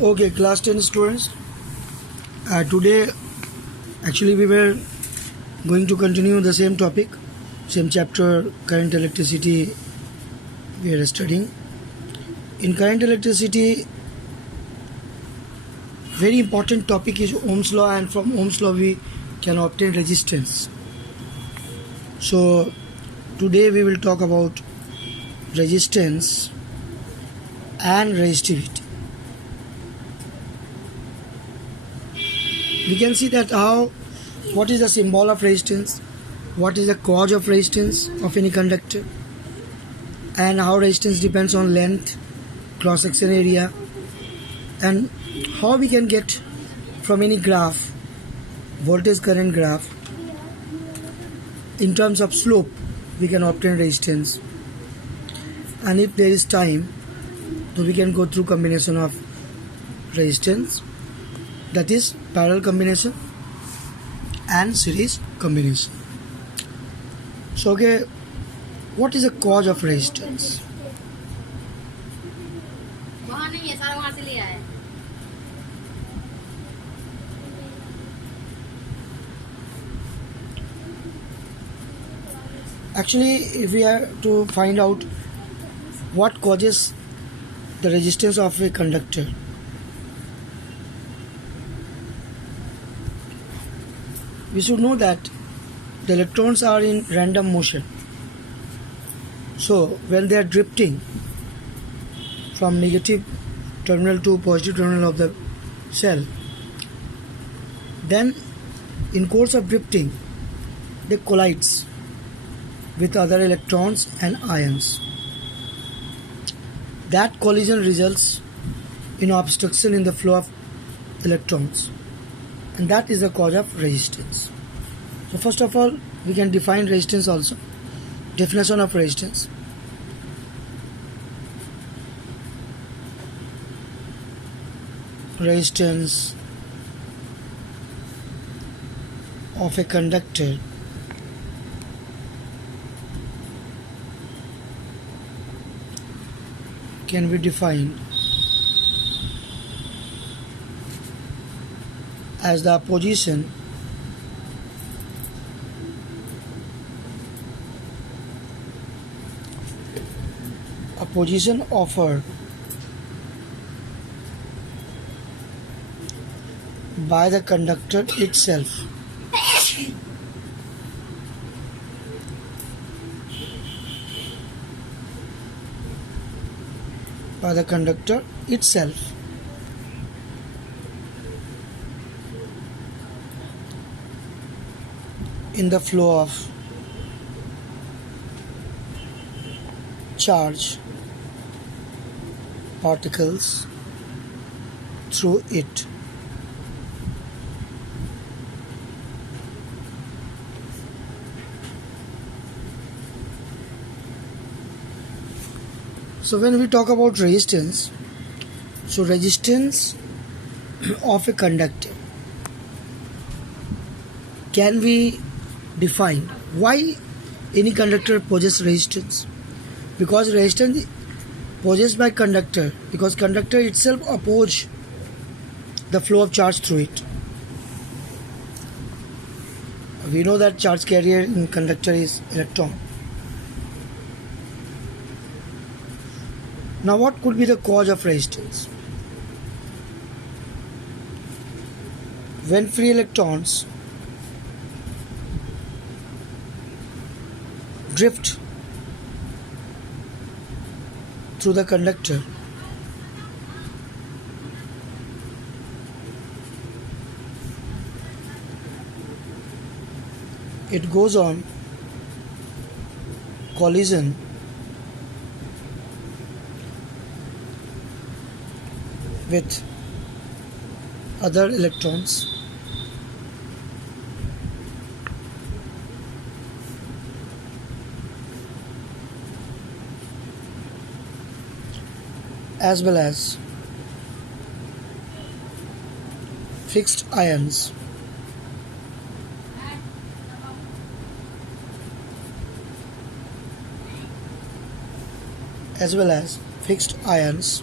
Okay, class 10 students. Today, actually, we were going to continue the same topic, same chapter, current electricity. We are studying. In current electricity, very important topic is Ohm's law, and from Ohm's law, we can obtain resistance. So, today we will talk about resistance and resistivity. We can see that what is the symbol of resistance, what is the cause of resistance of any conductor, and how resistance depends on length, cross section area, and how we can get from any graph, voltage current graph, in terms of slope we can obtain resistance, and if there is time, so we can go through combination of resistance, that is parallel combination and series combination. So okay, what is the cause of resistance? Actually, if we are to find out what causes the resistance of a conductor, we should know that the electrons are in random motion. So when they are drifting from negative terminal to positive terminal of the cell, then in course of drifting they collides with other electrons and ions. That collision results in obstruction in the flow of electrons, and that is the cause of resistance. So first of all, we can define resistance also. Definition of resistance. Resistance of a conductor can be defined as the opposition offered by the conductor itself in the flow of charge particles through it. So when we talk about resistance, so resistance of a conductor can be defined. Why any conductor possesses resistance? Because resistance possessed by conductor, because conductor itself oppose the flow of charge through it. We know that charge carrier in conductor is electron. Now what could be the cause of resistance? When free electrons drift through the conductor, it goes on collision with other electrons as well as fixed ions as well as fixed ions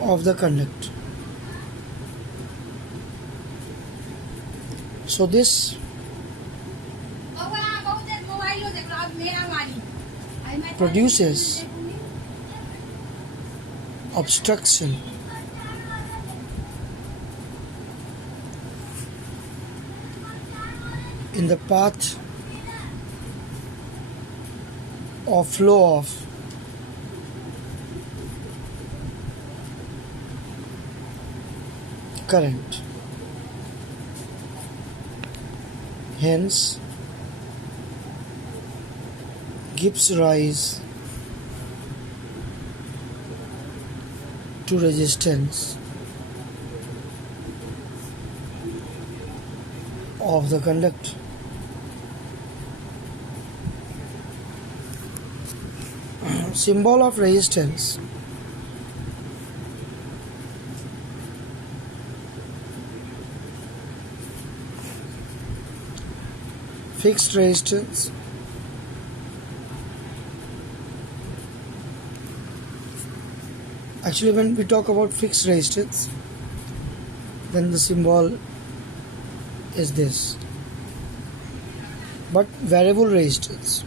of the conduct. So this produces obstruction in the path of flow of current. Hence, gives rise to resistance of the conduct. Symbol of resistance. Fixed resistance. Actually, when we talk about fixed resistance, then the symbol is this. But variable resistance.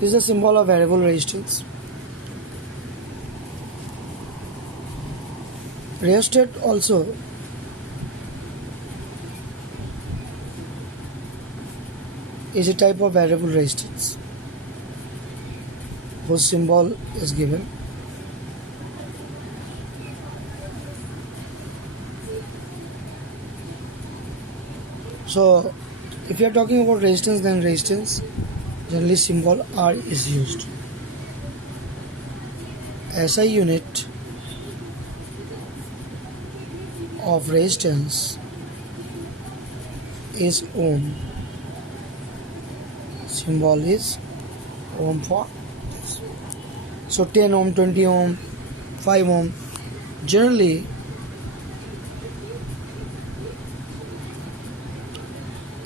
This is a symbol of variable resistance. Rheostat also is a type of variable resistance whose symbol is given. So if you are talking about resistance, then resistance generally symbol R is used. SI unit of resistance is ohm. Symbol is ohm for this. So 10 ohm, 20 ohm, 5 ohm. Generally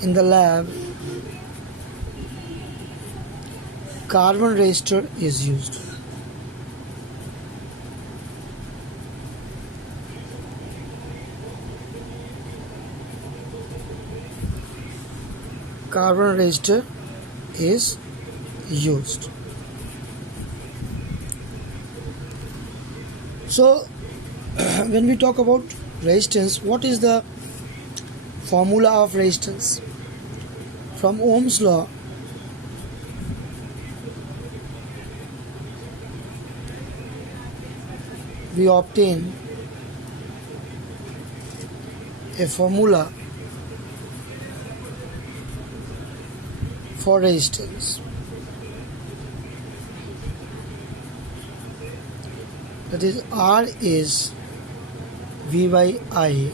in the lab, carbon resistor is used. Carbon resistor is used. So when we talk about resistance, what is the formula of resistance? From Ohm's law, we obtain a formula for resistance. That is, R is V by I,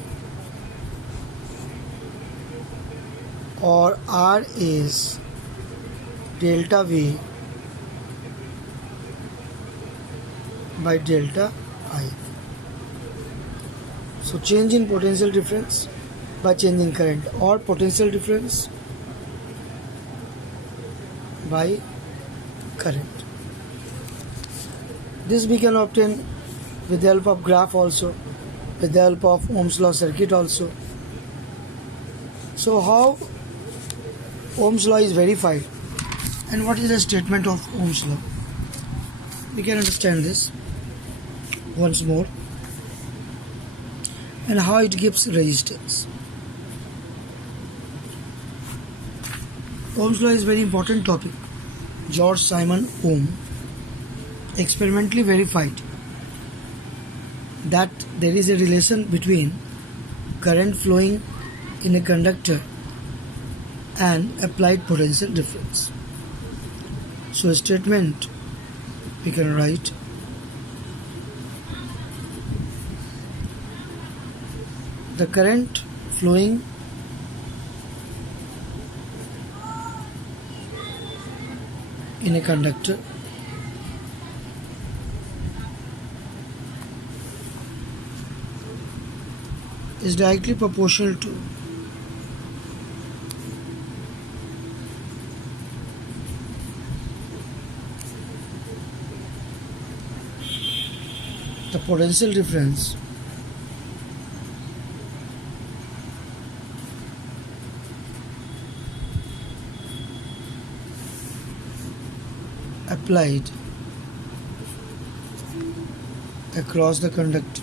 or R is delta V by delta I. So change in potential difference by changing current, or potential difference by current. This we can obtain with the help of graph also, with the help of Ohm's law circuit also. So how Ohm's law is verified and what is the statement of Ohm's law? We can understand this once more, and how it gives resistance. Ohm's law is a very important topic. George Simon Ohm experimentally verified that there is a relation between current flowing in a conductor and applied potential difference. So a statement we can write: the current flowing in a conductor is directly proportional to the potential difference applied across the conductor.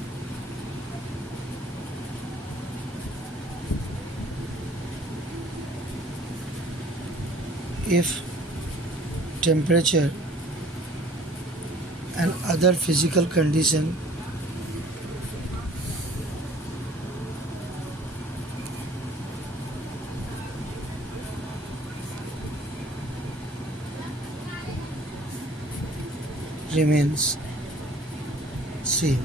If temperature and other physical condition remains same.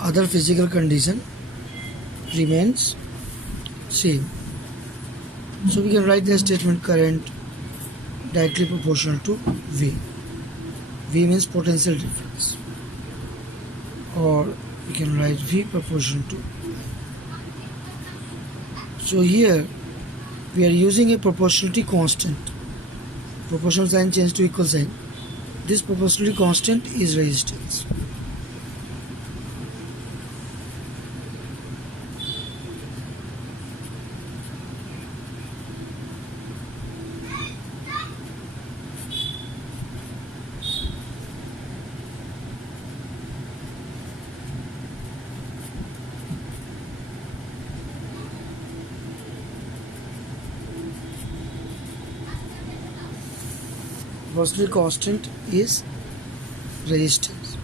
Other physical condition remains same. So we can write the statement current directly proportional to V. V means potential difference, or we can write V proportional to. So here we are using a proportionality constant. Proportional sign change to equal sign. This proportionality constant is resistance. Proportionality constant is resistance.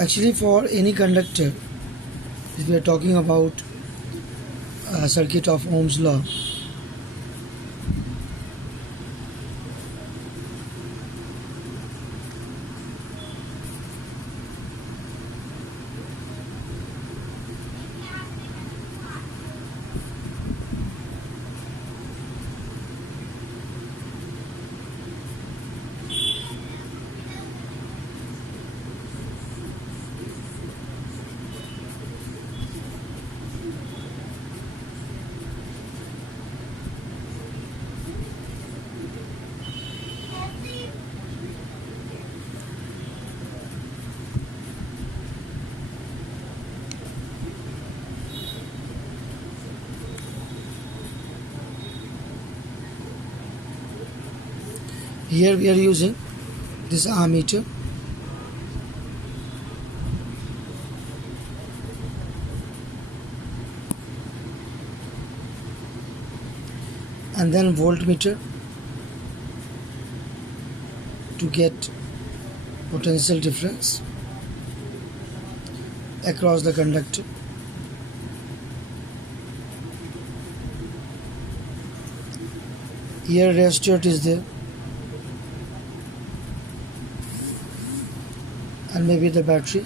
Actually, for any conductor, if we are talking about a circuit of Ohm's law, here we are using this ammeter, and then voltmeter to get potential difference across the conductor. Here resistor is there, and maybe the battery.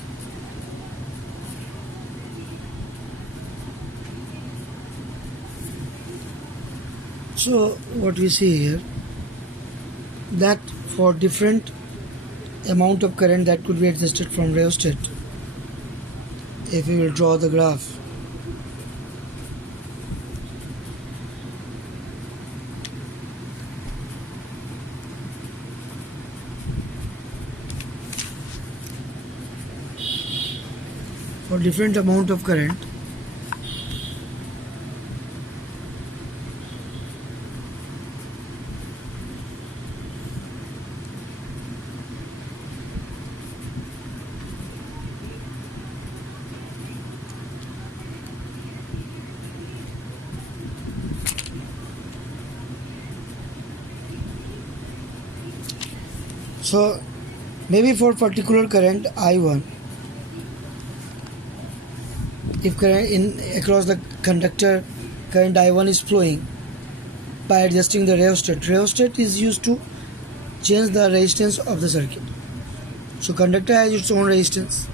So what we see here, that for different amount of current that could be adjusted from rheostat, if we will draw the graph, for different amount of current, so maybe for particular current I1, if current in across the conductor current I1 is flowing, by adjusting the rheostat. Rheostat is used to change the resistance of the circuit. So conductor has its own resistance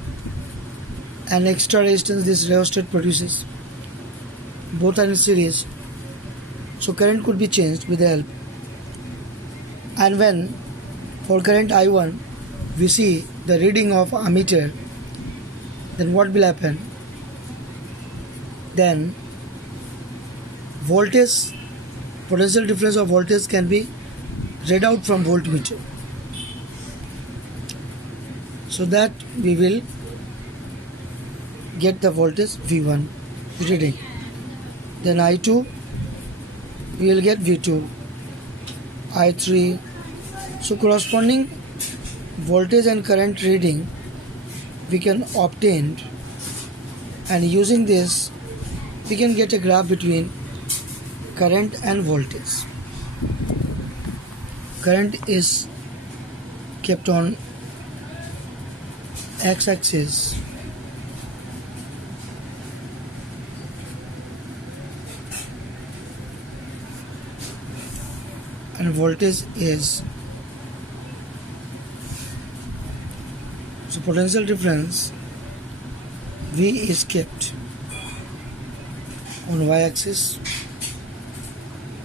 and extra resistance this rheostat produces. Both are in series. So current could be changed with the help. And when for current I1 we see the reading of ammeter, then what will happen? Then voltage, potential difference of voltage can be read out from voltmeter, so that we will get the voltage V1 reading. Then I2 we will get V2, I3. So corresponding voltage and current reading we can obtain, and using this we can get a graph between current and voltage. Current is kept on x-axis and voltage is, so potential difference V is kept on y-axis,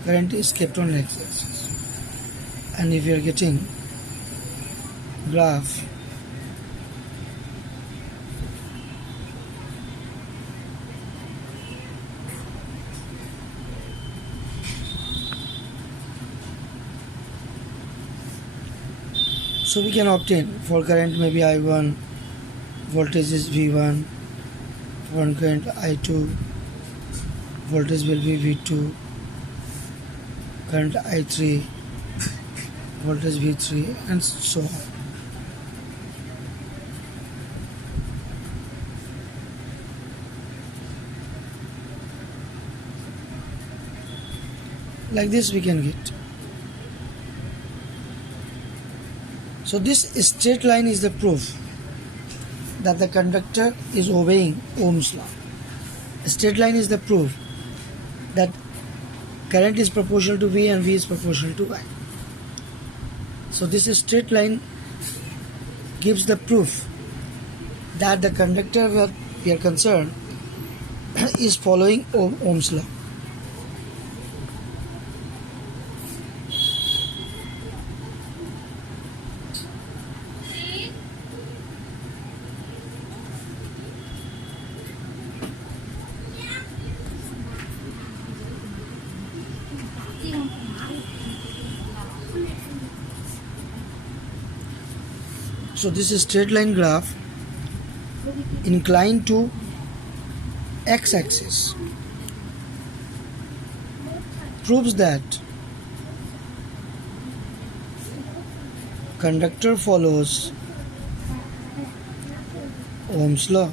current is kept on x-axis, and if you are getting graph so we can obtain for current maybe I1, voltage is V1, for current I2, voltage will be V2, current I3, voltage V3, and so on. Like this we can get. So this straight line is the proof that the conductor is obeying Ohm's law. A straight line is the proof that current is proportional to V and V is proportional to I. So this straight line gives the proof that the conductor where we are concerned is following Ohm's law. So this is straight line graph inclined to x-axis proves that conductor follows Ohm's law.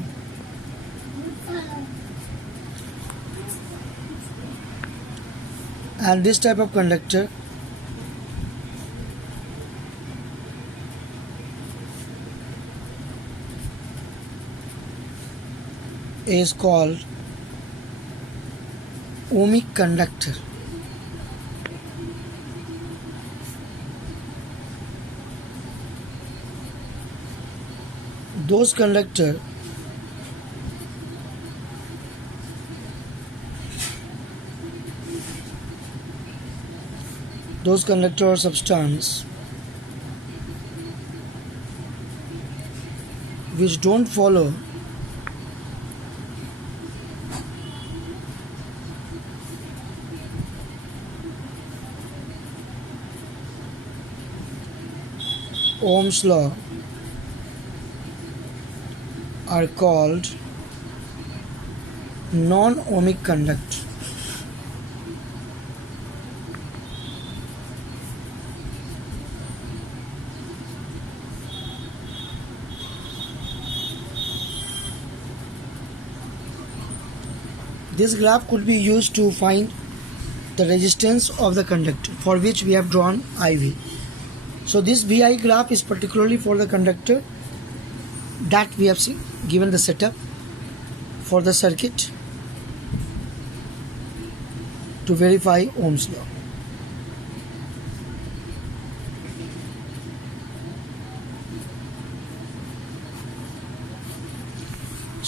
And this type of conductor is called ohmic conductor. Those conductor or substance which don't follow Ohm's law are called non-ohmic conductor. This graph could be used to find the resistance of the conductor, for which we have drawn IV. So this VI graph is particularly for the conductor that we have given the setup for the circuit to verify Ohm's law.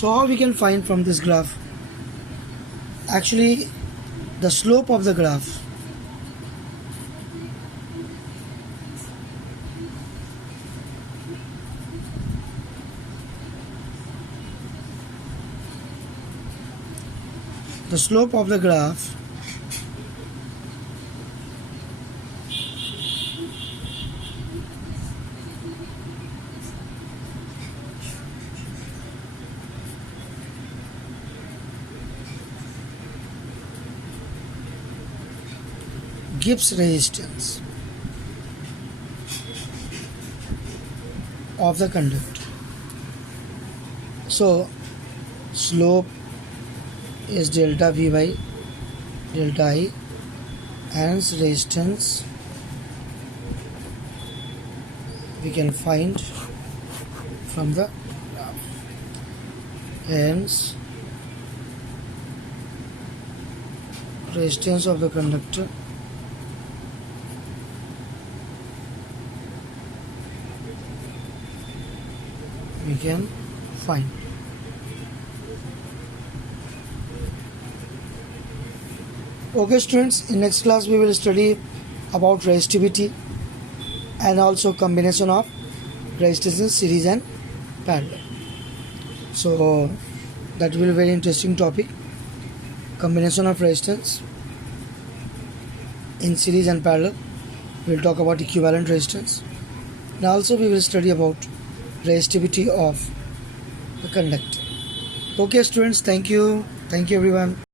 So how we can find from this graph? Actually, the slope of the graph. The slope of the graph gives resistance of the conductor. So slope is delta V by delta I, and resistance we can find from the graph. Hence resistance of the conductor we can find. Okay students, in next class we will study about resistivity and also combination of resistance in series and parallel. So that will be a very interesting topic, combination of resistance in series and parallel. We will talk about equivalent resistance, and also we will study about resistivity of the conductor. Okay students, thank you everyone.